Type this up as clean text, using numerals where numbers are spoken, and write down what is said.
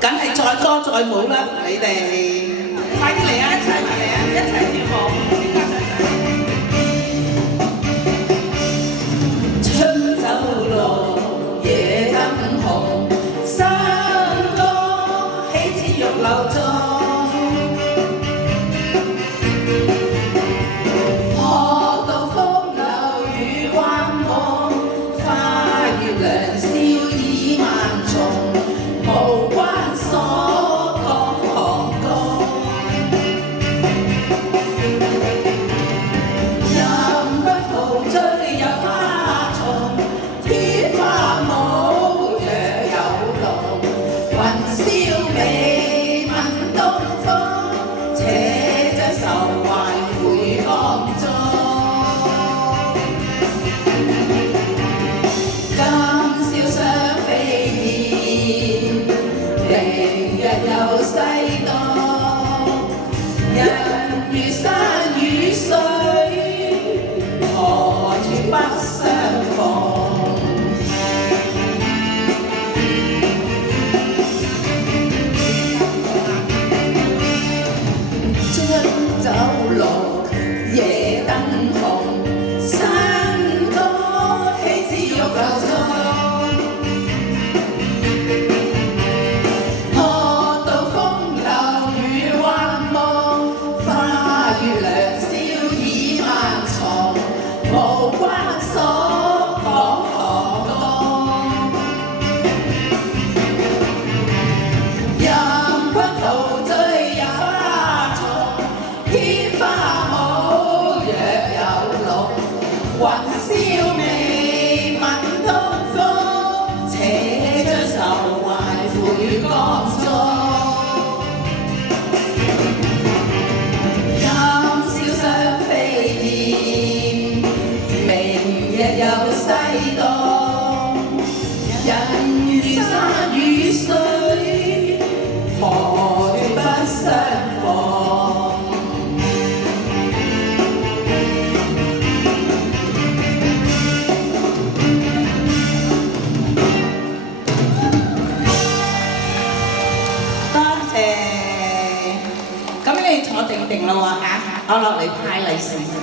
梗係再歌再舞啦，你哋快啲嚟啊！一齊嚟啊！一齊跳舞！春酒綠，夜燈紅，山歌喜字玉樓中。學到風流與幻夢，花月良宵已萬重，無關所講行歌。任不陶醉入花叢，天花舞若有龍，雲霄美問東風，且將愁懷悔江中。今宵想飛燕，明日又西東，人如山與水，何處不相逢？春酒綠，夜燈紅，山歌喜字玉樓中。學到風流與幻夢，花月良宵已萬重，無關所講行歌。任君陶醉入花叢，天花舞若有龍，雲霄美問東風，且將愁懷悔江中。今宵想飛燕，明日又西東，人如山與水，何處不相逢？多謝，咁你坐定定啦喎嚇，我落嚟派利是。